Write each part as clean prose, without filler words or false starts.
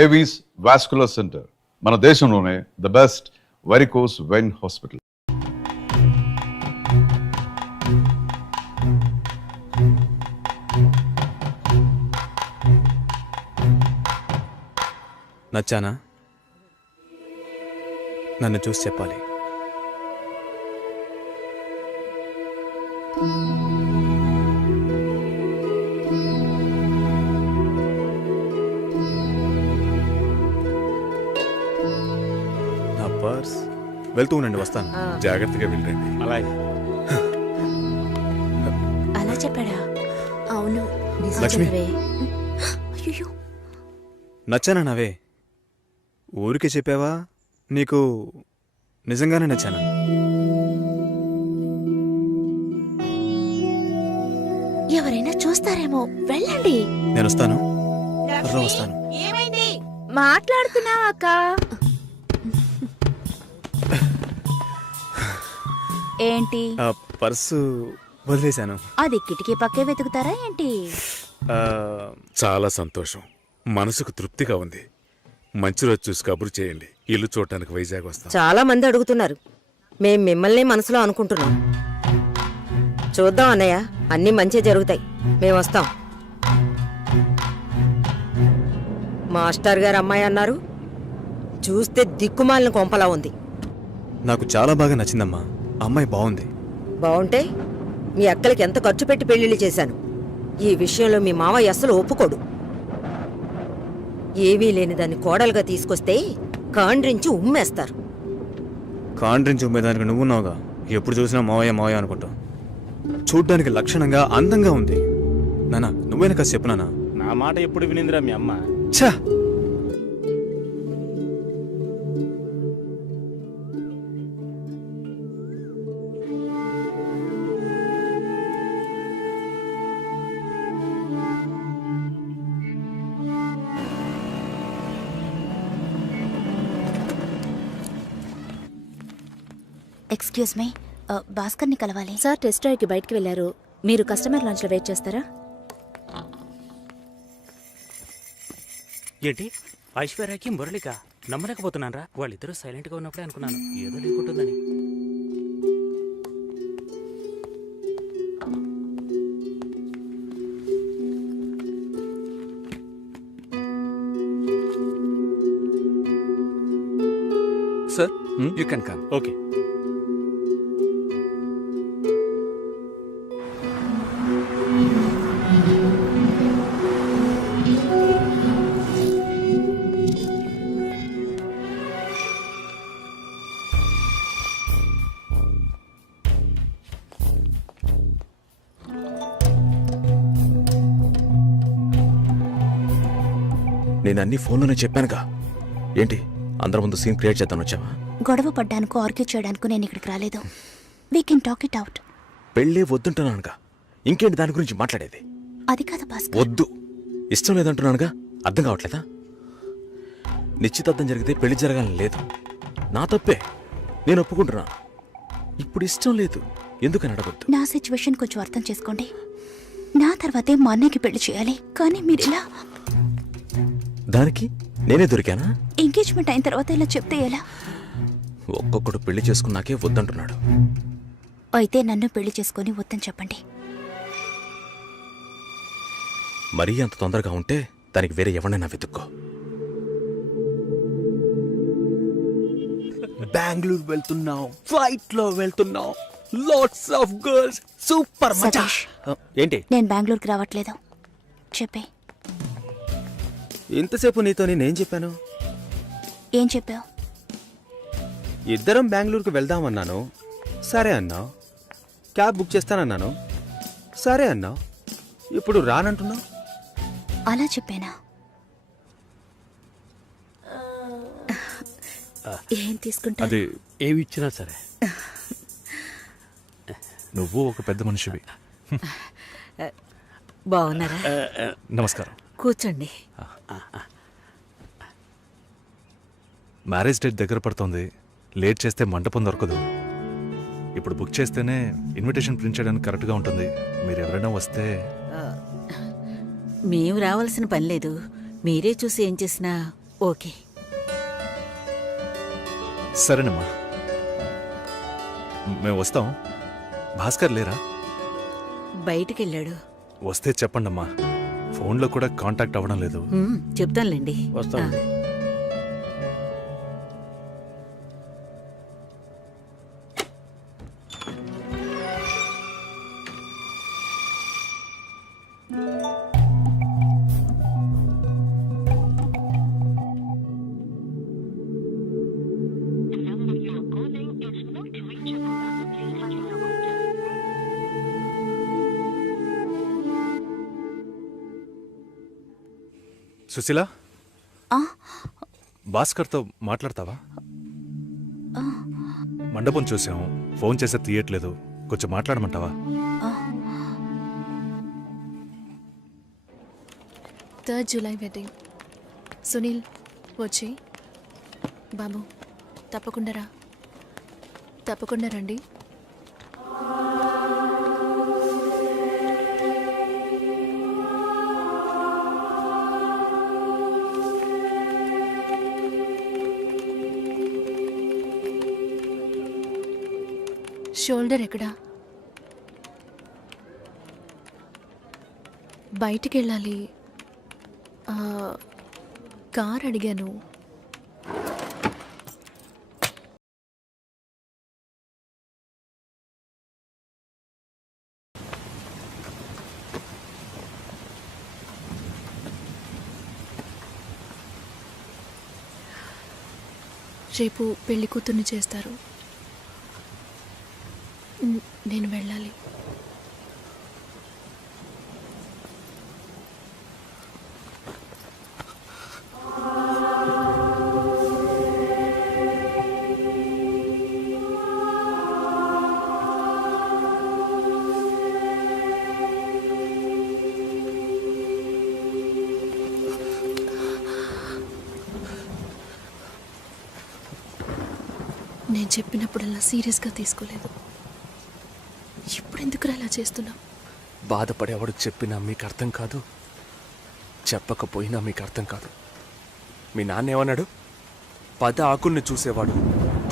Avis vascular centre మన దేశంలోనే the best varicose vein hospital. నచ్చానా? నన్ను చూసి చెప్పాలి. నా పర్స్ వెళ్తూ ఉండండి, వస్తాను. జాగ్రత్తగా వెళ్ళండి. అలాగే. అలా చెప్పాడా? అవును. లక్ష్మి. అయ్యో, నచ్చానా నవే? ఊరికే చెప్పావా? నీకు నిజంగానే నచ్చానా? ఎవరైనా చూస్తారేమో, వెళ్ళండి. నేను వస్తాను, త్వరలో వస్తాను. ఏమైంది? మాట్లాడుతున్నావా అక్క? ఏంటి? పర్సు వదిలేశాను. అది కిటికీ పక్కే వెతుకుతారా ఏంటి? చాలా సంతోషం, మనసుకు తృప్తిగా ఉంది. మంచి రోజు చూసి కబురు చేయండి. ఇల్లు చూడటానికి వైజాగ్ వస్తాం. చాలా మంది అడుగుతున్నారు. మేం మిమ్మల్ని మనసులో అనుకుంటున్నాం. చూద్దాం అన్నయ్య, అన్నీ మంచి జరుగుతాయి. మేము వస్తాం. మాస్టర్ గారు అమ్మాయి అన్నారు, చూస్తే దిక్కుమాలిన కొంపలా ఉంది. నాకు చాలా బాగా నచ్చిందమ్మా. అమ్మాయి బాగుంది. బాగుంటే మీ అక్కలకి ఎంత ఖర్చు పెట్టి పెళ్లిళ్ళు చేశాను. ఈ విషయంలో మీ మావయ్య అస్సలు ఒప్పుకోడు. ఏవీ లేని దాన్ని కోడలుగా తీసుకొస్తే కాండ్రించి ఉమ్మేస్తారు. కాండ్రించి ఉమ్మేదానికి నువ్వున్నావుగా. ఎప్పుడు చూసినా మావయ్య మావయ్య అనుకుంటావు. చూడ్డానికి లక్షణంగా అందంగా ఉంది. నానా, నువ్వైనా కాస్త చెప్పు నానా. నా మాట ఎప్పుడు వినిందిరా మీ అమ్మ? ఛా! ఎక్స్క్యూజ్ మీ, భాస్కర్ని కలవాలి. సార్ టెస్ట్ డ్రైవ్కి బయటికి వెళ్ళారు. మీరు కస్టమర్ లాంచ్లో వెయిట్ చేస్తారా? ఏంటి, ఐశ్వర్యకి మురళిక? నమ్మలేకపోతున్నాను రా. వాళ్ళిద్దరూ సైలెంట్గా ఉన్నప్పుడే అనుకున్నాను ఏదో లేకుంటుందని. Sir, you can come. Okay. నేను అన్ని ఫోన్లోనే చెప్పానుగా. ఏంటి అందరి ముందు సీన్ క్రియేట్ చేద్దాం వచ్చావా? గొడవ పడ్డానుకో, ఆర్గ్యూ చేయడానికి నేను ఇక్కడికి రాలేదు. We can talk it out. పెళ్ళే వద్దుంటున్నానుగా, ఇంకేంటి దాని గురించి మాట్లాడేది? అది కాదు భాస్కర్. వద్దు, ఇష్టం లేదంటున్నానుగా. అర్థం కావట్లేదా? నిశ్చితార్థం జరిగితే పెళ్లి జరగాలని లేదు. నా తప్పే, నేను ఒప్పుకుంటున్నా. ఇప్పుడు ఇష్టం లేదు, ఎందుకని అడగొద్దు. నా సిచ్యువేషన్ కొంచెం అర్థం చేసుకోండి. నా తర్వాతే మా అన్నయ్యకి పెళ్లి చేయాలి. కానీ మీరు ఇలా దానికి నేనే దొరికానా? ఎంగేజ్మెంట్ అయిన తర్వాత ఇలా చెప్తే ఎలా? ఒక్కొక్కడు పెళ్లి చేసుకున్నాకే వద్దంటున్నాడు. అయితే నన్ను పెళ్లి చేసుకొని వద్దని చెప్పండి. మరీ అంత తొందరగా ఉంటే దానికి వేరే ఎవరినైనా వెతుక్కో. బెంగళూరు వెళ్తున్నాం, ఫ్లైట్ లో వెళ్తున్నాం, లాట్స్ ఆఫ్ గర్ల్స్, సూపర్ మచా. సతీష్, ఏంటి నేను బెంగళూరుకి రావట్లేదు. చెప్పే. ఇంతసేపు నీతో నేనేం చెప్పాను? ఏం చెప్పావు? ఇద్దరం బెంగళూరుకు వెళ్దామన్నాను, సరే అన్నావు. క్యాబ్ బుక్ చేస్తానన్నాను, సరే అన్నావు. ఇప్పుడు రానంటున్నావు. అలా చెప్పానా? ఏం తీసుకుంటా? అది ఏవి ఇచ్చినా సరే. నువ్వు ఒక పెద్ద మనిషివి. బాగున్నారా? నమస్కారం. కూర్చోండి. మ్యారేజ్ డేట్ దగ్గర పడుతోంది. లేట్ చేస్తే మంటపం దొరకదు. ఇప్పుడు బుక్ చేస్తేనే ఇన్విటేషన్ ప్రింట్ చేయడానికి కరెక్ట్గా ఉంటుంది. మీరు ఎవరైనా వస్తే. మేము రావాల్సిన పని లేదు. మీరే చూసి ఏం చేసినా ఓకే. సరేనమ్మా, మేము వస్తాం. భాస్కర్ లేరా? బయటికెళ్ళాడు. వస్తే చెప్పండమ్మా. ఫోన్లో కూడా కాంటాక్ట్ అవ్వడం లేదు. చెప్తానులేండి. వస్తామండి. సుశీల, ఆ, భాస్కర్తో మాట్లాడతావా? మండపం చూసాం, ఫోన్ చేస్తే తీయట్లేదు. కొంచెం మాట్లాడమంటావా? 3rd July wedding. సునీల్ వచ్చి. బాబు తప్పకుండా రా. తప్పకుండా రండి. షోల్డర్ ఎక్కడా? బయటికి వెళ్ళాలి. కార్ అడిగాను. రేపు పెళ్లి కూతుర్ని చేస్తారు. నేను వెళ్ళాలి. నేను చెప్పినప్పుడల్లా సీరియస్గా తీసుకోలేదు. ఇప్పుడు ఎందుకు అలా చేస్తున్నావు? బాధపడేవాడు చెప్పినా మీకు అర్థం కాదు, చెప్పకపోయినా మీకు అర్థం కాదు. మీ నాన్న ఏమన్నాడు? 10 ఆకుల్ని చూసేవాడు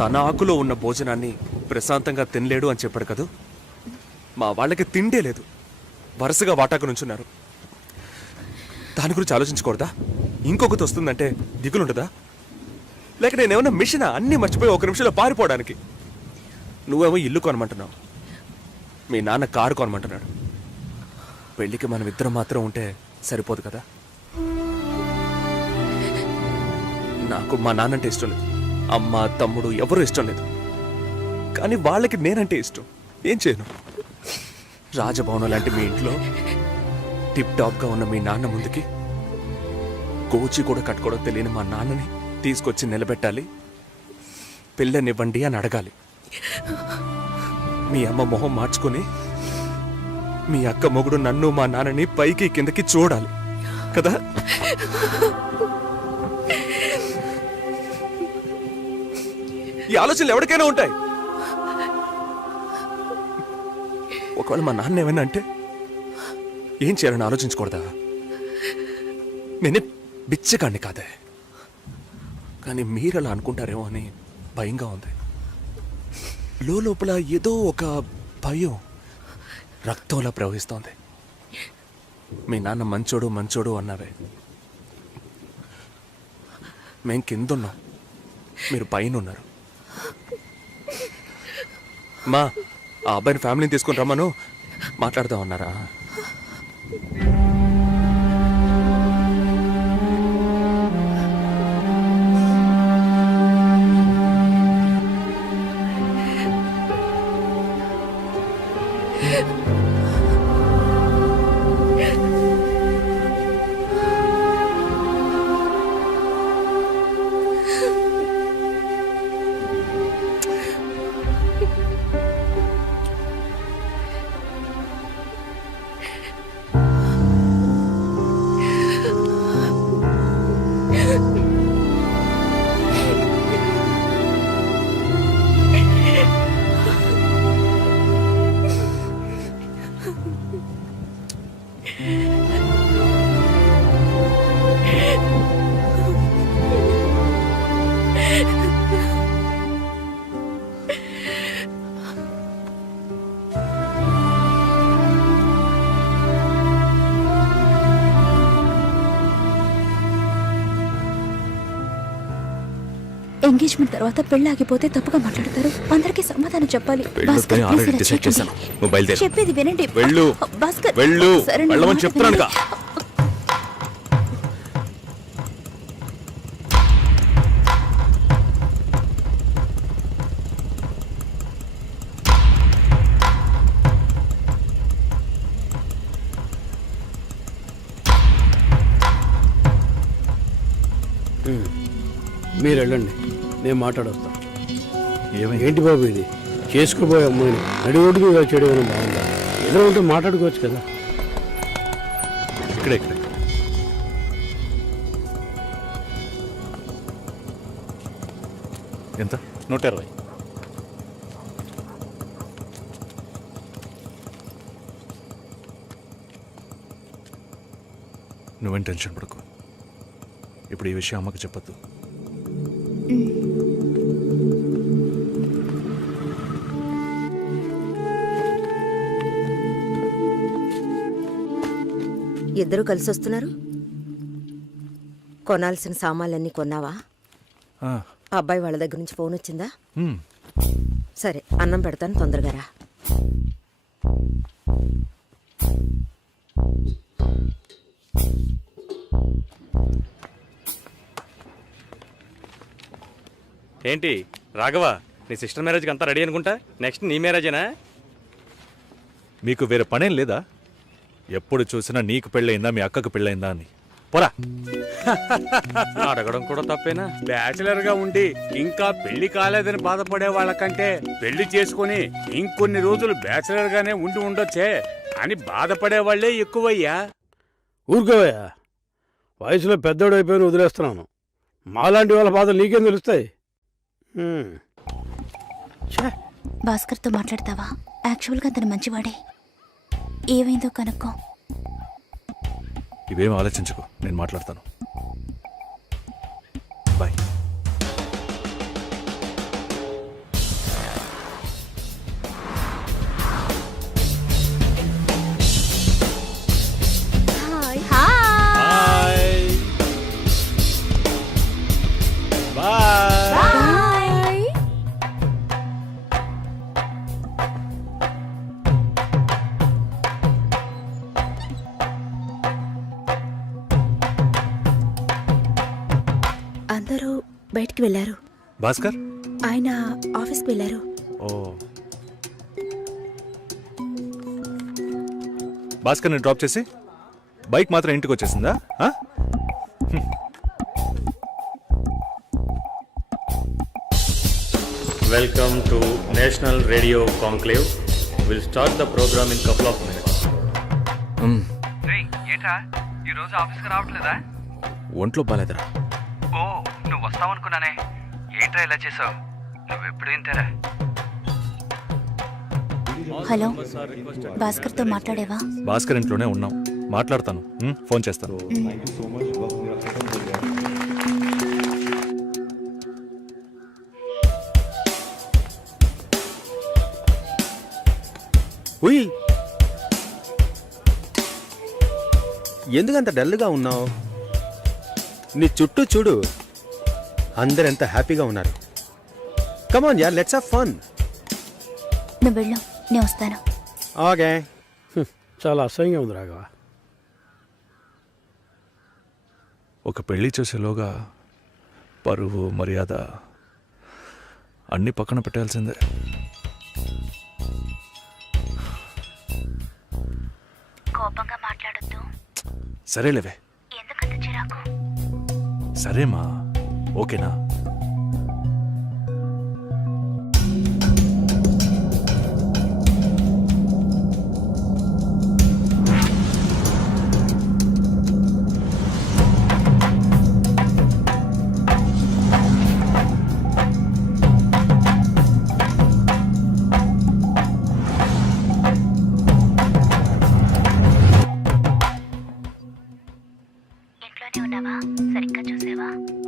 తన ఆకులో ఉన్న భోజనాన్ని ప్రశాంతంగా తినలేడు అని చెప్పాడు కదూ. మా వాళ్ళకి తిండే లేదు, వరుసగా వాటాకు నుంచున్నారు. దాని గురించి ఆలోచించకూడదా? ఇంకొకటి వస్తుందంటే దిగులుండదా? లేక నేనేమన్నా మిషనా అన్నీ మర్చిపోయి 1 నిమిషంలో పారిపోవడానికి? నువ్వేమో ఇల్లు కొనమంటున్నావు, మీ నాన్న కారు కొనమంటున్నాడు. పెళ్ళికి మనం ఇద్దరం మాత్రం ఉంటే సరిపోదు కదా. నాకు మా నాన్నంటే ఇష్టం లేదు, అమ్మ తమ్ముడు ఎవరూ ఇష్టం లేదు. కానీ వాళ్ళకి నేనంటే ఇష్టం. ఏం చేయను? రాజభవనం లాంటి మీ ఇంట్లో టిప్ టాప్గా ఉన్న మీ నాన్న ముందుకి కోచి కూడా కట్టుకోవడం తెలియని మా నాన్నని తీసుకొచ్చి నిలబెట్టాలి. పిల్లనివ్వండి అని అడగాలి. మీ అమ్మ మొహం మార్చుకొని మీ అక్క మొగుడు నన్ను మా నాన్నని పైకి కిందకి చూడాలి కదా. ఈ ఆలోచనలు ఎవరికైనా ఉంటాయి. ఒకవేళ మా నాన్న ఏమైనా అంటే ఏం చేయాలని ఆలోచించకూడదా? నేనే బిచ్చగాడిని కాదే, కానీ మీరు అలా అనుకుంటారేమో అని భయంగా ఉంది. లోపల ఏదో ఒక భయం రక్తంలా ప్రవహిస్తోంది. మీ నాన్న మంచోడు మంచోడు అన్నావే, మేం కిందున్నాం, మీరు పైన ఉన్నారు. మా ఆ అబ్బాయిని ఫ్యామిలీని తీసుకుని రమ్మను, మాట్లాడదామన్నారా? ఎంగేజ్మెంట్ తర్వాత పెళ్లి ఆగిపోతే తప్పుగా మాట్లాడతారు. అందరికీ సమాధానం చెప్పాలి. భాస్కర్, ఆల్రెడీ please ఇలా డిసైడ్ చేయకండి. చేశాను. నువ్వు బయలుదేరు. చెప్పేది వినండి. వెళ్ళు. భాస్కర్, వెళ్ళు. సరే, నా వెళ్ళమని మాట చెప్తున్నానుగా. వినండి. మీరు వెళ్ళండి, నేను మాట్లాడొస్తాను. ఏమైంది? ఏంటి బాబు ఇది? చేసుకోబోయే అమ్మాయిని నడి ఒడ్డుకు ఇలా చేయడం ఏమైనా బాగుందా? ఏదో ఉంటే మాట్లాడుకోవచ్చు కదా. ఇక్కడే ఇక్కడే. ఎంత? 120. నువ్వేం టెన్షన్ పడకు. ఇప్పుడు ఈ విషయం అమ్మకి చెప్పొద్దు. ఇద్దరు కలిసి వస్తున్నారు. కొనాల్సిన సామాన్లన్నీ కొన్నావా? ఆ, అబ్బాయి వాళ్ళ దగ్గర నుంచి ఫోన్ వచ్చిందా? హ్మ్. సరే, అన్నం పెడతాను, తొందరగా రా. ఏంటి రాఘవ, నీ సిస్టర్ మ్యారేజ్కి అంతా రెడీ అనుకుంటా. నెక్స్ట్ నీ మ్యారేజేనా? మీకు వేరే పనేం లేదా? ఎప్పుడు చూసినా నీకు పెళ్ళయిందా, మీ అక్కకు పెళ్ళయిందా అని. పోరా. అడగడం కూడా తప్పేనా? బ్యాచిలర్ గా ఉండి ఇంకా పెళ్లి కాలేదని బాధపడే వాళ్ళకంటే పెళ్లి చేసుకుని ఇంకొన్ని రోజులు బ్యాచిలర్ గానే ఉండి ఉండొచ్చే అని బాధపడే వాళ్లే ఎక్కువయ్యా. ఊరుకోవయ్యా, వయసులో పెద్దోడు అయిపోయిన వదిలేస్తున్నాను. మాలాంటి వాళ్ళ బాధలు నీకేం తెలుస్తాయి? భాస్కర్తో మాట్లాడతావా? యాక్చువల్గా అతను మంచివాడే. ఏమైందో కనుక్కో. ఇవేం ఆలోచించకు, నేను మాట్లాడతాను. బాయ్. అందరూ బయటికి వెళ్ళారు. భాస్కర్? ఆయన ఆఫీస్కి వెళ్ళారు. ఓ, భాస్కర్ని డ్రాప్ చేసి బైక్ మాత్రం ఇంటికి వచ్చేసిందా? ఆ? Welcome to national radio conclave. Will start the programme in couple of minutes. ఏంట్రా ఈరోజు ఆఫీస్కి రావట్లేదా? ఒంట్లో బాలేదురా. ఓ, నువ్వు వస్తావనుకున్నానే. ఏంట్రా ఇలా చేసావు? నువ్వెప్పుడు ఇంతేరా? హలో, భాస్కర్తో మాట్లాడేవా? భాస్కర్ ఇంట్లోనే ఉన్నాం, మాట్లాడతాను. ఫోన్ చేస్తాను. ఉయ్, ఎందుకంత డల్గా ఉన్నావు? నీ చుట్టూ చూడు, అందరెంత హ్యాపీగా ఉన్నారు. కమాన్ యార్, లెట్స్ హావ్ ఫన్. నువ్వు వెళ్ళు, నేను వస్తాను. ఓకే. చాలా అసహ్యంగా ఉంది రాఘవ. ఒక పెళ్లి చేసేలోగా పరువు మర్యాద అన్నీ పక్కన పెట్టాల్సిందే. కోపంగా మాట్లాడొద్దు. సరేలేవే. ఎందుకంత చిరాకు? సరేమా, ఓకేనా?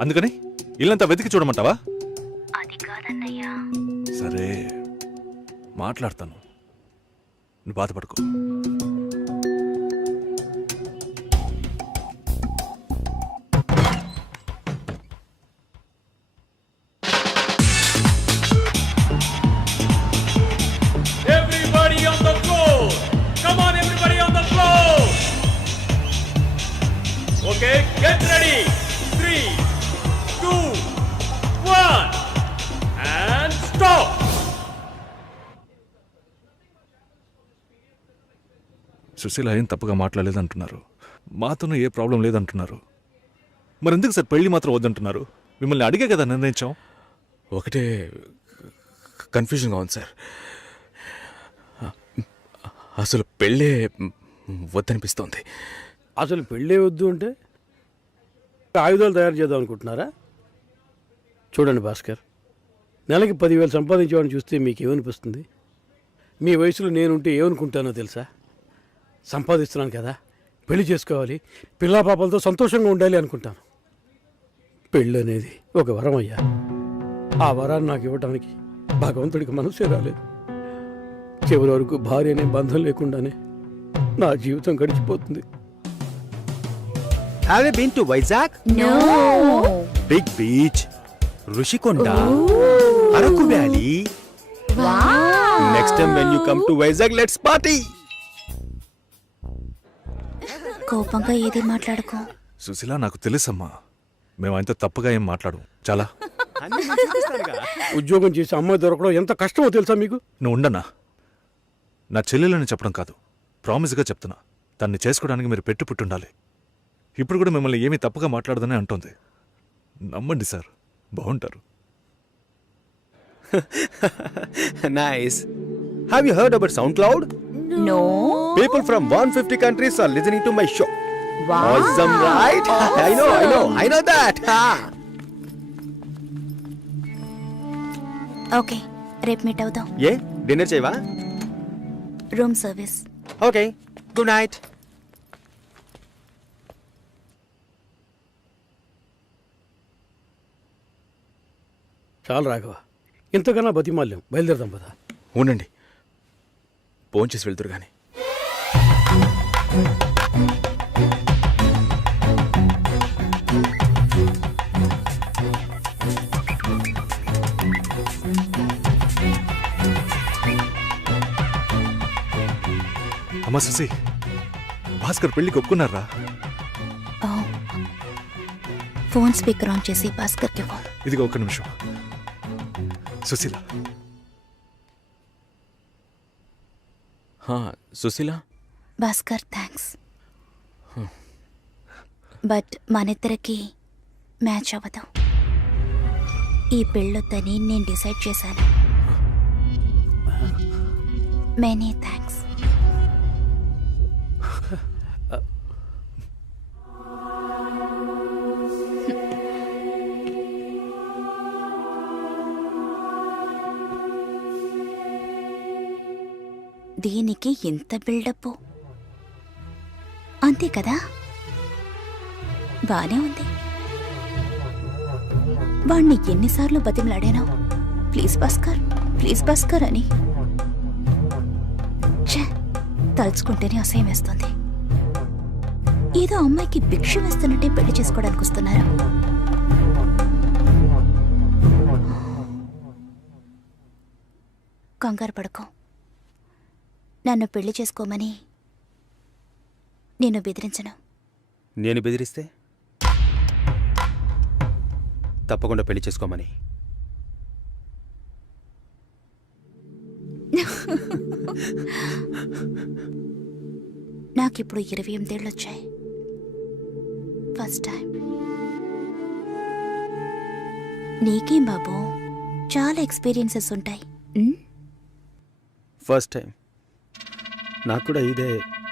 అందుకని ఇల్లంతా వెతికి చూడమంటావా? అది కాదన్నయ్యా. సరే, మాట్లాడతాను, నువ్వు బాధపడుకో. సుశీల ఏం తప్పుగా మాట్లాడలేదంటున్నారు, మాతోనూ ఏ ప్రాబ్లం లేదంటున్నారు. మరి ఎందుకు సార్ పెళ్లి మాత్రం వద్దంటున్నారు? మిమ్మల్ని అడిగే కదా నిర్ణయించాం. ఒకటే కన్ఫ్యూజన్గా ఉంది సార్. అసలు పెళ్ళే వద్దనిపిస్తోంది. అసలు పెళ్ళే వద్దు అంటే ఆయుధాలు తయారు చేద్దాం అనుకుంటున్నారా? చూడండి భాస్కర్, నెలకి 10,000 సంపాదించేవాడిని చూస్తే మీకేమనిపిస్తుంది? మీ వయసులో నేనుంటే ఏమనుకుంటానో తెలుసా? సంపాదిస్తున్నాను కదా, పెళ్లి చేసుకోవాలి, పిల్లా పాపలతో సంతోషంగా ఉండాలి అనుకుంటాను. పెళ్ళి అనేది ఒక వరం అయ్యా. ఆ వరాన్ని నాకు ఇవ్వటానికి భగవంతుడికి మనసే రాలేదు. చివరి వరకు భార్య అనే బంధం లేకుండానే నా జీవితం గడిచిపోతుంది. Have you been to Vizag? No. Big beach, Rushikonda, Araku Valley. Wow. Next time when you come to Vizag, let's party. కోపంగా ఏది మాట్లాడుకో. సుశీల, నాకు తెలుసమ్మా, మేము ఆయనతో తప్పుగా ఏం మాట్లాడు. చాలా ఉద్యోగం చేసి అమ్మాయి దొరకడం ఎంత కష్టమో తెలుసా మీకు? నువ్వు ఉండనా? నా చెల్లెలని చెప్పడం కాదు, ప్రామిస్గా చెప్తున్నా, తన్ని చేసుకోవడానికి మీరు పుట్టుండాలి. ఇప్పుడు కూడా మిమ్మల్ని ఏమీ తప్పుగా మాట్లాడదని అంటోంది. నమ్మండి సార్, బాగుంటారు. Nice. Have you heard about SoundCloud? No. People from 150 countries are listening to my show. Wow. Awesome, right? I know that. Okay, రేపు మీట్ అవుదాం. ఏ డిన్నర్ చేయవా? Room service. Okay, good night. చాలు రాఘవ, ఇంతకన్నా బతిమాల్యం. బయలుదేరదాం పదా. ఉండండి, ఫోన్ చేసి వెళ్తురు కానీ. అమ్మా సుశీ, భాస్కర్ పెళ్లికి ఒప్పుకున్నారా? ఫోన్ స్పీకర్ ఆన్ చేసి భాస్కర్కి ఫోన్. ఇదిగో ఒక్క నిమిషం. సుశీల, సుశీల, భాస్కర్ థ్యాంక్స్, బట్ మనిద్దరికి మ్యాచ్ అవ్వదు. ఈ పెళ్ళొద్దని నేను డిసైడ్ చేశాను. Many thanks. దీనికి ఎంత బిల్డప్, అంతే కదా? బానే ఉంది. వాణ్ణి ఎన్నిసార్లు బతిమలాడాను, ప్లీజ్ భాస్కర్, ప్లీజ్ భాస్కర్ అని. ఛే, తలుచుకుంటేనే అసహ్యం వేస్తుంది. ఏదో అమ్మాయికి భిక్ష వేస్తున్నట్టే పెళ్లి చేసుకోవడానికి వస్తున్నారు. కంగారు పడుకో. నన్ను పెళ్లి చేసుకోమని నేను బెదిరించను. నేను బెదిరిస్తే తప్పకుండా పెళ్లి చేసుకోమని. నాకిప్పుడు 28 ఏళ్ళు వచ్చాయి. First time. నీకేం బాబు, చాలా ఎక్స్పీరియన్సెస్ ఉంటాయి. ఫస్ట్ టైం నాకు కూడా ఇదే